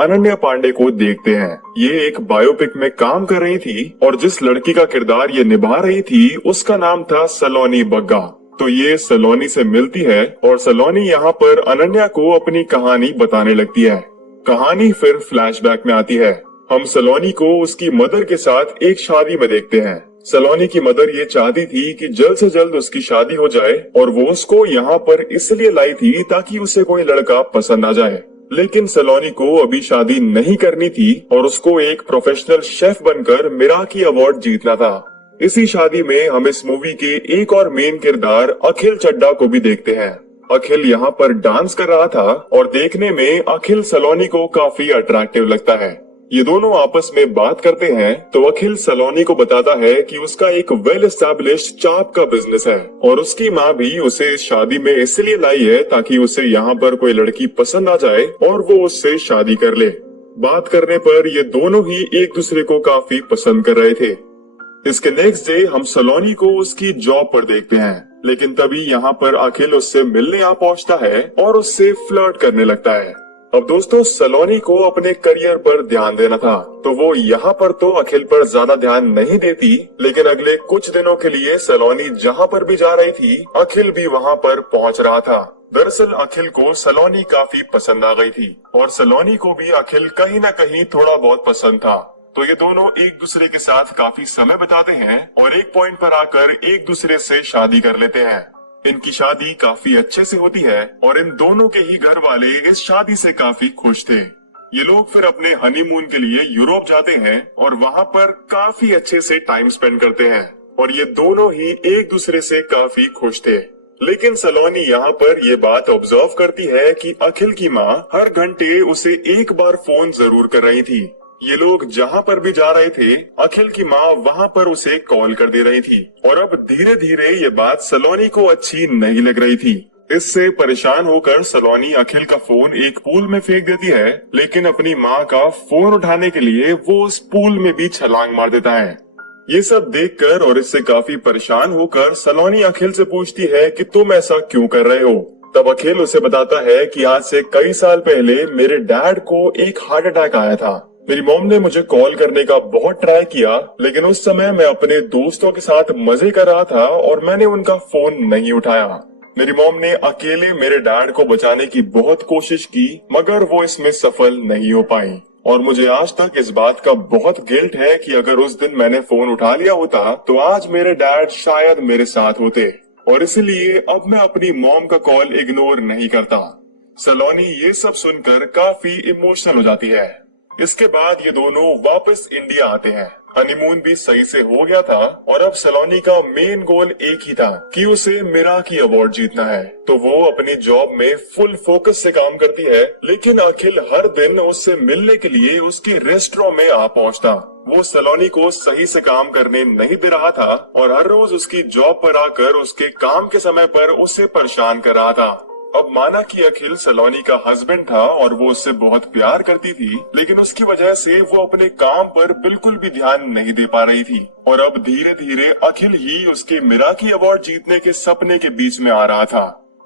अनन्या पांडे को देखते हैं। ये एक बायोपिक में काम कर रही थी और जिस लड़की का किरदार ये निभा रही थी उसका नाम था सलोनी बग्गा। तो ये सलोनी से मिलती है और सलोनी यहाँ पर अनन्या को अपनी कहानी बताने लगती है। कहानी फिर फ्लैशबैक में आती है। हम सलोनी को उसकी मदर के साथ एक शादी में देखते हैं। सलोनी की मदर ये चाहती थी कि जल्द से जल्द उसकी शादी हो जाए और वो उसको यहाँ पर इसलिए लाई थी ताकि उसे कोई लड़का पसंद आ जाए। लेकिन सलोनी को अभी शादी नहीं करनी थी और उसको एक प्रोफेशनल शेफ बनकर मिराकी अवार्ड जीतना था। इसी शादी में हम इस मूवी के एक और मेन किरदार अखिल चड्ढा को भी देखते हैं। अखिल यहाँ पर डांस कर रहा था और देखने में अखिल सलोनी को काफी अट्रैक्टिव लगता है। ये दोनों आपस में बात करते हैं तो अखिल सलोनी को बताता है कि उसका एक वेल एस्टैब्लिश्ड चाप का बिजनेस है और उसकी माँ भी उसे इस शादी में इसलिए लाई है ताकि उसे यहाँ पर कोई लड़की पसंद आ जाए और वो उससे शादी कर ले। बात करने पर ये दोनों ही एक दूसरे को काफी पसंद कर रहे थे। इसके नेक्स्ट डे हम सलोनी को उसकी जॉब पर देखते हैं, लेकिन तभी यहाँ पर अखिल उससे मिलने आ पहुँचता है और उससे फ्लर्ट करने लगता है। अब दोस्तों सलोनी को अपने करियर पर ध्यान देना था तो वो यहाँ पर तो अखिल पर ज्यादा ध्यान नहीं देती, लेकिन अगले कुछ दिनों के लिए सलोनी जहाँ पर भी जा रही थी अखिल भी वहाँ पर पहुँच रहा था। दरअसल अखिल को सलोनी काफी पसंद आ गई थी और सलोनी को भी अखिल कहीं न कहीं थोड़ा बहुत पसंद था। तो ये दोनों एक दूसरे के साथ काफी समय बिताते हैं और एक पॉइंट पर आकर एक दूसरे से शादी कर लेते हैं। इनकी शादी काफी अच्छे से होती है और इन दोनों के ही घर वाले इस शादी से काफी खुश थे। ये लोग फिर अपने हनीमून के लिए यूरोप जाते हैं और वहाँ पर काफी अच्छे से टाइम स्पेंड करते हैं और ये दोनों ही एक दूसरे से काफी खुश थे। लेकिन सलोनी यहाँ पर ये बात ऑब्जर्व करती है कि अखिल की माँ हर घंटे उसे एक बार फोन जरूर कर रही थी। ये लोग जहाँ पर भी जा रहे थे अखिल की माँ वहाँ पर उसे कॉल कर दे रही थी और अब धीरे धीरे ये बात सलोनी को अच्छी नहीं लग रही थी। इससे परेशान होकर सलोनी अखिल का फोन एक पूल में फेंक देती है, लेकिन अपनी माँ का फोन उठाने के लिए वो उस पूल में भी छलांग मार देता है। ये सब देखकर और इससे काफी परेशान होकर सलोनी अखिल से पूछती है कि तुम ऐसा क्यों कर रहे हो। तब अखिल उसे बताता है कि आज से कई साल पहले मेरे डैड को एक हार्ट अटैक आया था। मेरी मॉम ने मुझे कॉल करने का बहुत ट्राई किया, लेकिन उस समय मैं अपने दोस्तों के साथ मजे कर रहा था और मैंने उनका फोन नहीं उठाया। मेरी मॉम ने अकेले मेरे डैड को बचाने की बहुत कोशिश की, मगर वो इसमें सफल नहीं हो पाई और मुझे आज तक इस बात का बहुत गिल्ट है कि अगर उस दिन मैंने फोन उठा लिया होता तो आज मेरे डैड शायद मेरे साथ होते और इसलिए अब मैं अपनी मॉम का कॉल इग्नोर नहीं करता। सलोनी ये सब सुनकर काफी इमोशनल हो जाती है। इसके बाद ये दोनों वापस इंडिया आते हैं। हनीमून भी सही से हो गया था और अब सलोनी का मेन गोल एक ही था कि उसे मिराकी अवार्ड जीतना है। तो वो अपनी जॉब में फुल फोकस से काम करती है, लेकिन अखिल हर दिन उससे मिलने के लिए उसके रेस्टोरेंट में आ पहुंचता। वो सलोनी को सही से काम करने नहीं दे रहा था और हर रोज उसकी जॉब पर आकर उसके काम के समय पर उसे परेशान कर रहा था। अब माना कि अखिल सलोनी का हस्बैंड था और वो उससे बहुत प्यार करती थी, लेकिन उसकी वजह से वो अपने काम पर बिल्कुल भी ध्यान नहीं दे पा रही थी और अब धीरे धीरे अखिल ही उसके मिराकी अवार्ड जीतने के सपने के बीच में आ रहा था।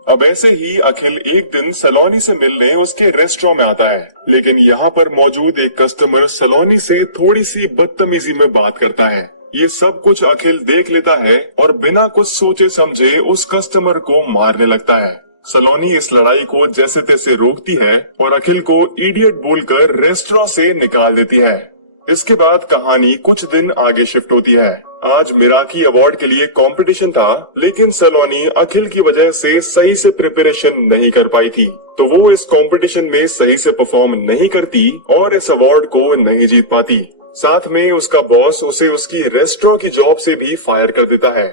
अब ऐसे ही अखिल एक दिन सलोनी से मिलने उसके रेस्टोरेंट में आता है, लेकिन यहाँ पर मौजूद एक कस्टमर सलोनी से थोड़ी सी बदतमीजी में बात करता है। ये सब कुछ अखिल देख लेता है और बिना कुछ सोचे समझे उस कस्टमर को मारने लगता है। सलोनी इस लड़ाई को जैसे तैसे रोकती है और अखिल को इडियट बोलकर रेस्टोरेंट से निकाल देती है। इसके बाद कहानी कुछ दिन आगे शिफ्ट होती है। आज मिराकी अवार्ड के लिए कंपटीशन था, लेकिन सलोनी अखिल की वजह से सही से प्रिपरेशन नहीं कर पाई थी, तो वो इस कंपटीशन में सही से परफॉर्म नहीं करती और इस अवार्ड को नहीं जीत पाती। साथ में उसका बॉस उसे उसकी रेस्टोरेंट की जॉब से भी फायर कर देता है।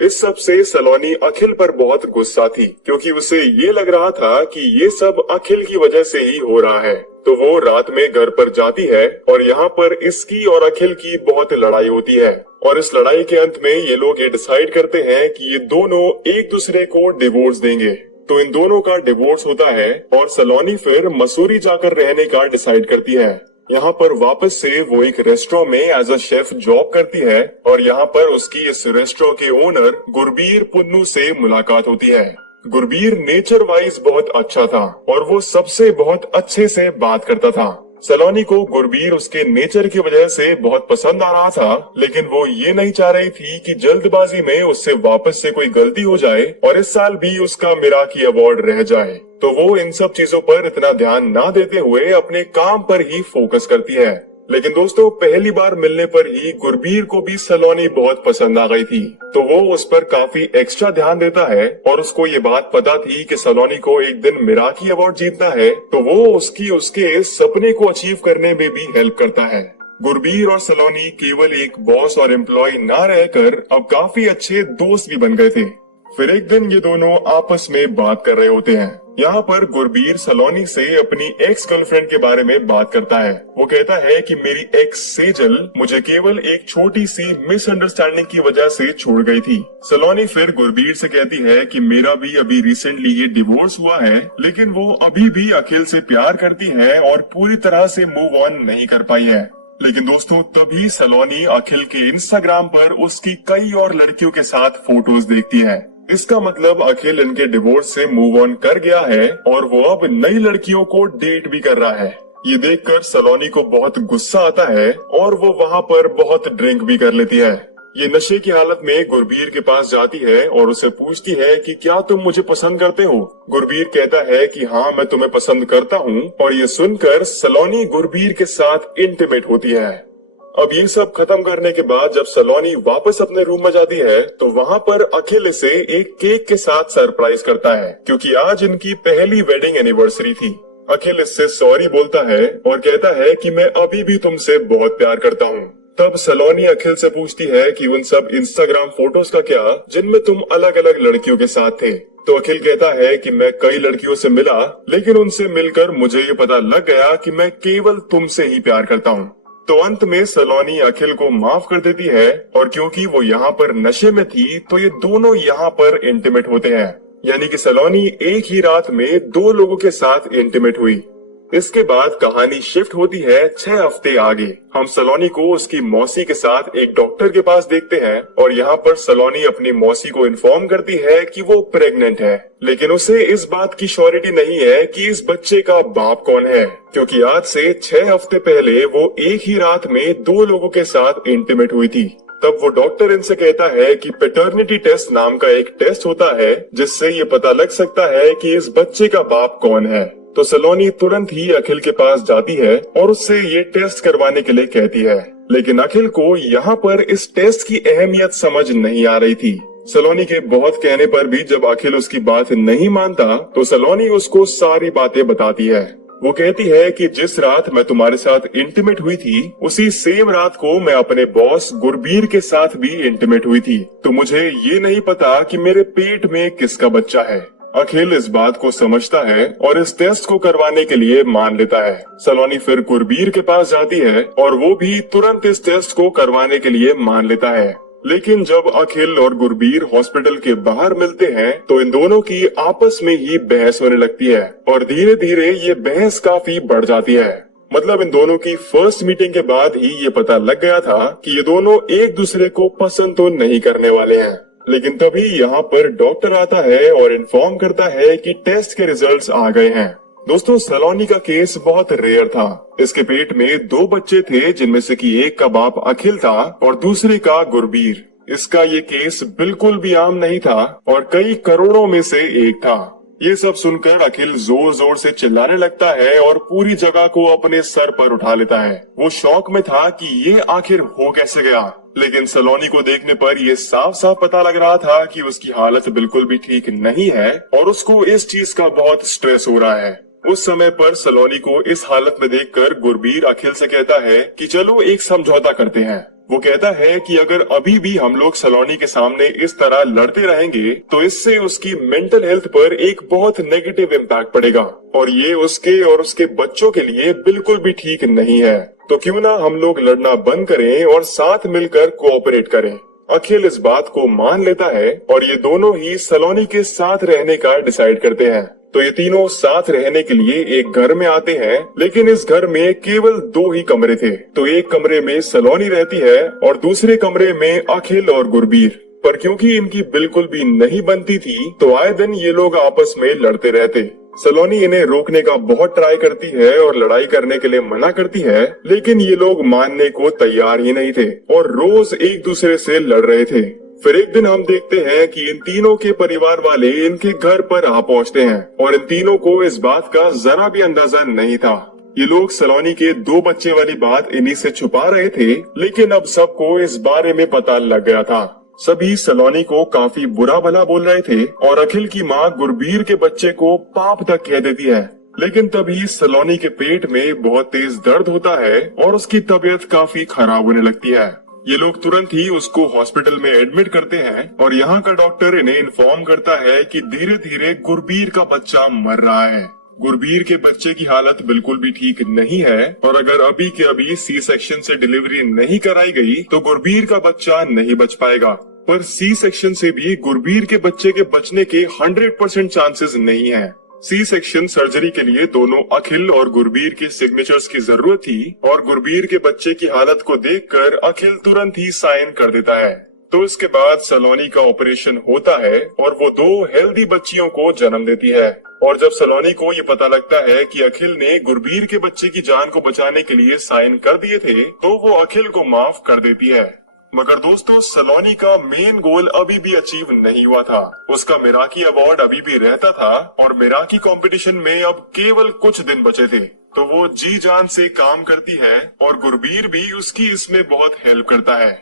इस सब से सलोनी अखिल पर बहुत गुस्सा थी, क्योंकि उसे ये लग रहा था कि ये सब अखिल की वजह से ही हो रहा है। तो वो रात में घर पर जाती है और यहाँ पर इसकी और अखिल की बहुत लड़ाई होती है और इस लड़ाई के अंत में ये लोग ये डिसाइड करते हैं कि ये दोनों एक दूसरे को डिवोर्स देंगे। तो इन दोनों का डिवोर्स होता है और सलोनी फिर मसूरी जाकर रहने का डिसाइड करती है। यहाँ पर वापस से वो एक रेस्टोरेंट में एज अ शेफ जॉब करती है और यहाँ पर उसकी इस रेस्टोरेंट के ओनर गुरबीर पुन्नू से मुलाकात होती है। गुरबीर नेचर वाइज बहुत अच्छा था और वो सबसे बहुत अच्छे से बात करता था। सलोनी को गुरबीर उसके नेचर की वजह से बहुत पसंद आ रहा था, लेकिन वो ये नहीं चाह रही थी कि जल्दबाजी में उससे वापस से कोई गलती हो जाए और इस साल भी उसका मिराकी अवार्ड रह जाए। तो वो इन सब चीजों पर इतना ध्यान ना देते हुए अपने काम पर ही फोकस करती है। लेकिन दोस्तों, पहली बार मिलने पर ही गुरबीर को भी सलोनी बहुत पसंद आ गई थी, तो वो उस पर काफी एक्स्ट्रा ध्यान देता है और उसको ये बात पता थी कि सलोनी को एक दिन मिराकी अवार्ड जीतना है, तो वो उसके सपने को अचीव करने में भी हेल्प करता है। गुरबीर और सलोनी केवल एक बॉस और एम्प्लॉय ना रहकर अब काफी अच्छे दोस्त भी बन गए थे। फिर एक दिन ये दोनों आपस में बात कर रहे होते हैं। यहाँ पर गुरबीर सलोनी से अपनी एक्स गर्लफ्रेंड के बारे में बात करता है। वो कहता है कि मेरी एक्स सेजल मुझे केवल एक छोटी सी मिसअंडरस्टैंडिंग की वजह से छोड़ गई थी। सलोनी फिर गुरबीर से कहती है कि मेरा भी अभी रिसेंटली ये डिवोर्स हुआ है, लेकिन वो अभी भी अखिल से प्यार करती है और पूरी तरह से मूव ऑन नहीं कर पाई है। लेकिन दोस्तों, तभी सलोनी अखिल के इंस्टाग्राम पर उसकी कई और लड़कियों के साथ फोटोज देखती है। इसका मतलब अखिल इनके डिवोर्स से मूव ऑन कर गया है और वो अब नई लड़कियों को डेट भी कर रहा है। ये देखकर सलोनी को बहुत गुस्सा आता है और वो वहाँ पर बहुत ड्रिंक भी कर लेती है। ये नशे की हालत में गुरबीर के पास जाती है और उसे पूछती है कि क्या तुम मुझे पसंद करते हो। गुरबीर कहता है कि हाँ, मैं तुम्हें पसंद करता हूँ, और ये सुनकर सलोनी गुरबीर के साथ इंटीमेट होती है। अब ये सब खत्म करने के बाद जब सलोनी वापस अपने रूम में जाती है तो वहाँ पर अखिल इसे एक केक के साथ सरप्राइज करता है, क्योंकि आज इनकी पहली वेडिंग एनिवर्सरी थी। अखिल इससे सॉरी बोलता है और कहता है कि मैं अभी भी तुमसे बहुत प्यार करता हूँ। तब सलोनी अखिल से पूछती है कि उन सब इंस्टाग्राम फोटोज का क्या जिनमें तुम अलग अलग लड़कियों के साथ थे। तो अखिल कहता है कि मैं कई लड़कियों से मिला, लेकिन उनसे मिलकर मुझे ये पता लग गया कि मैं केवल तुमसे ही प्यार करता हूँ। तो अंत में सलोनी अखिल को माफ कर देती है और क्योंकि वो यहाँ पर नशे में थी तो ये दोनों यहाँ पर इंटीमेट होते हैं। यानी कि सलोनी एक ही रात में 2 लोगों के साथ इंटीमेट हुई। इसके बाद कहानी शिफ्ट होती है 6 हफ्ते आगे। हम सलोनी को उसकी मौसी के साथ एक डॉक्टर के पास देखते हैं और यहाँ पर सलोनी अपनी मौसी को इन्फॉर्म करती है कि वो प्रेग्नेंट है, लेकिन उसे इस बात की श्योरिटी नहीं है कि इस बच्चे का बाप कौन है, क्योंकि आज से 6 हफ्ते पहले वो एक ही रात में 2 लोगों के साथ इंटीमेट हुई थी। तब वो डॉक्टर इनसे कहता है कि पैटर्निटी टेस्ट नाम का एक टेस्ट होता है जिससे ये पता लग सकता है कि इस बच्चे का बाप कौन है। तो सलोनी तुरंत ही अखिल के पास जाती है और उससे ये टेस्ट करवाने के लिए कहती है, लेकिन अखिल को यहाँ पर इस टेस्ट की अहमियत समझ नहीं आ रही थी। सलोनी के बहुत कहने पर भी जब अखिल उसकी बात नहीं मानता तो सलोनी उसको सारी बातें बताती है। वो कहती है कि जिस रात मैं तुम्हारे साथ इंटीमेट हुई थी उसी सेम रात को मैं अपने बॉस गुरबीर के साथ भी इंटीमेट हुई थी, तो मुझे ये नहीं पता कि मेरे पेट में किसका बच्चा है। अखिल इस बात को समझता है और इस टेस्ट को करवाने के लिए मान लेता है। सलोनी फिर गुरबीर के पास जाती है और वो भी तुरंत इस टेस्ट को करवाने के लिए मान लेता है। लेकिन जब अखिल और गुरबीर हॉस्पिटल के बाहर मिलते हैं तो इन दोनों की आपस में ही बहस होने लगती है और धीरे धीरे ये बहस काफी बढ़ जाती है। मतलब इन दोनों की फर्स्ट मीटिंग के बाद ही ये पता लग गया था कि ये दोनों एक दूसरे को पसंद तो नहीं करने वाले हैं। लेकिन तभी यहाँ पर डॉक्टर आता है और इन्फॉर्म करता है कि टेस्ट के रिजल्ट्स आ गए हैं। दोस्तों, सलोनी का केस बहुत रेयर था। इसके पेट में 2 बच्चे थे जिनमें से कि एक का बाप अखिल था और दूसरे का गुरबीर। इसका ये केस बिल्कुल भी आम नहीं था और कई करोड़ों में से एक था। ये सब सुनकर अखिल जोर जोर से चिल्लाने लगता है और पूरी जगह को अपने सर पर उठा लेता है। वो शौक में था कि ये आखिर हो कैसे गया, लेकिन सलोनी को देखने पर ये साफ साफ पता लग रहा था कि उसकी हालत बिल्कुल भी ठीक नहीं है और उसको इस चीज का बहुत स्ट्रेस हो रहा है। उस समय पर सलोनी को इस हालत में देखकर गुरबीर अखिल से कहता है कि चलो एक समझौता करते हैं। वो कहता है कि अगर अभी भी हम लोग सलोनी के सामने इस तरह लड़ते रहेंगे तो इससे उसकी मेंटल हेल्थ पर एक बहुत नेगेटिव इम्पैक्ट पड़ेगा और ये उसके और उसके बच्चों के लिए बिल्कुल भी ठीक नहीं है। तो क्यों ना हम लोग लड़ना बंद करें और साथ मिलकर कोऑपरेट करें। अखिल इस बात को मान लेता है और ये दोनों ही सलोनी के साथ रहने का डिसाइड करते हैं। तो ये तीनों साथ रहने के लिए एक घर में आते हैं, लेकिन इस घर में केवल 2 ही कमरे थे। तो एक कमरे में सलोनी रहती है और दूसरे कमरे में अखिल और गुरबीर। पर क्योंकि इनकी बिल्कुल भी नहीं बनती थी तो आए दिन ये लोग आपस में लड़ते रहते। सलोनी इन्हें रोकने का बहुत ट्राई करती है और लड़ाई करने के लिए मना करती है, लेकिन ये लोग मानने को तैयार ही नहीं थे और रोज एक दूसरे से लड़ रहे थे। फिर एक दिन हम देखते हैं कि इन तीनों के परिवार वाले इनके घर पर आ पहुंचते हैं और इन तीनों को इस बात का जरा भी अंदाजा नहीं था। ये लोग सलोनी के 2 बच्चे वाली बात इन्हीं से छुपा रहे थे, लेकिन अब सबको इस बारे में पता लग गया था। सभी सलोनी को काफी बुरा भला बोल रहे थे और अखिल की माँ गुरबीर के बच्चे को पाप तक कह देती है। लेकिन तभी सलोनी के पेट में बहुत तेज दर्द होता है और उसकी तबीयत काफी खराब होने लगती है। ये लोग तुरंत ही उसको हॉस्पिटल में एडमिट करते हैं और यहाँ का डॉक्टर इन्हें इन्फॉर्म करता है कि धीरे धीरे गुरबीर का बच्चा मर रहा है। गुरबीर के बच्चे की हालत बिल्कुल भी ठीक नहीं है और अगर अभी के अभी सी सेक्शन से डिलीवरी नहीं कराई गई तो गुरबीर का बच्चा नहीं बच पाएगा। पर सी सेक्शन से भी गुरबीर के बच्चे के बचने के 100% चांसेस नहीं है। सी सेक्शन सर्जरी के लिए दोनों अखिल और गुरबीर के सिग्नेचर्स की जरूरत थी और गुरबीर के बच्चे की हालत को देखकर अखिल तुरंत ही साइन कर देता है। तो इसके बाद सलोनी का ऑपरेशन होता है और वो 2 हेल्दी बच्चियों को जन्म देती है। और जब सलोनी को ये पता लगता है कि अखिल ने गुरबीर के बच्चे की जान को बचाने के लिए साइन कर दिए थे, तो वो अखिल को माफ कर देती है। मगर दोस्तों, सलोनी का मेन गोल अभी भी अचीव नहीं हुआ था। उसका मिराकी अवार्ड अभी भी रहता था और मिराकी कंपटीशन में अब केवल कुछ दिन बचे थे। तो वो जी जान से काम करती है और गुरबीर भी उसकी इसमें बहुत हेल्प करता है।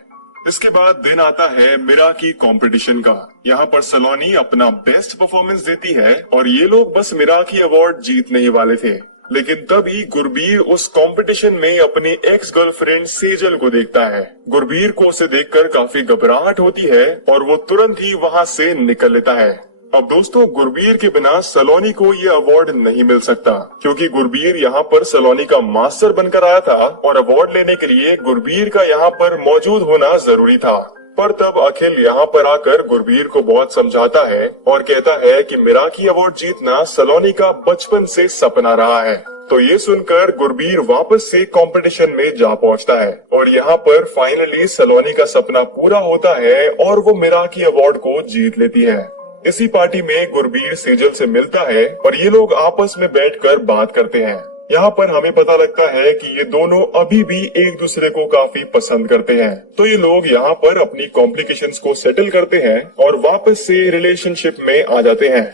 इसके बाद दिन आता है मिराकी कंपटीशन का। यहाँ पर सलोनी अपना बेस्ट परफॉर्मेंस देती है और ये लोग बस मिराकी अवार्ड जीतने ही वाले थे। लेकिन तभी गुरबीर उस कंपटीशन में अपनी एक्स गर्लफ्रेंड सेजल को देखता है। गुरबीर को उसे देखकर काफी घबराहट होती है और वो तुरंत ही वहाँ से निकल लेता है। अब दोस्तों, गुरबीर के बिना सलोनी को ये अवार्ड नहीं मिल सकता, क्योंकि गुरबीर यहाँ पर सलोनी का मास्टर बनकर आया था और अवार्ड लेने के लिए गुरबीर का यहाँ पर मौजूद होना जरूरी था। पर तब अखिल यहाँ पर आकर गुरबीर को बहुत समझाता है और कहता है कि मिराकी अवार्ड जीतना सलोनी का बचपन से सपना रहा है। तो ये सुनकर गुरबीर वापस से कंपटीशन में जा पहुंचता है और यहाँ पर फाइनली सलोनी का सपना पूरा होता है और वो मिराकी अवार्ड को जीत लेती है। इसी पार्टी में गुरबीर सेजल से मिलता है और ये लोग आपस में बैठकर बात करते हैं। यहाँ पर हमें पता लगता है कि ये दोनों अभी भी एक दूसरे को काफी पसंद करते हैं। तो ये लोग यहाँ पर अपनी कॉम्प्लिकेशंस को सेटल करते हैं और वापस से रिलेशनशिप में आ जाते हैं।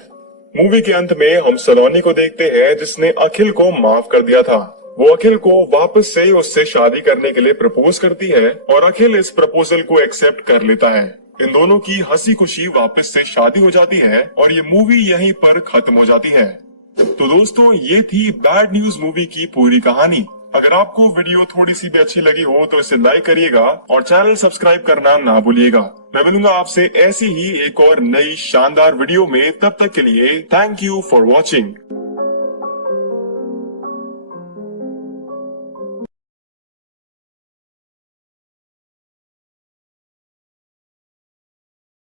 मूवी के अंत में हम सलोनी को देखते हैं जिसने अखिल को माफ कर दिया था। वो अखिल को वापस से उससे शादी करने के लिए प्रपोज करती है और अखिल इस प्रपोजल को एक्सेप्ट कर लेता है। इन दोनों की हंसी खुशी वापस से शादी हो जाती है और ये मूवी यहीं पर खत्म हो जाती है। तो दोस्तों, ये थी बैड न्यूज मूवी की पूरी कहानी। अगर आपको वीडियो थोड़ी सी भी अच्छी लगी हो तो इसे लाइक करिएगा और चैनल सब्सक्राइब करना ना भूलिएगा। मैं मिलूंगा आपसे ऐसी ही एक और नई शानदार वीडियो में। तब तक के लिए थैंक यू फॉर वॉचिंग।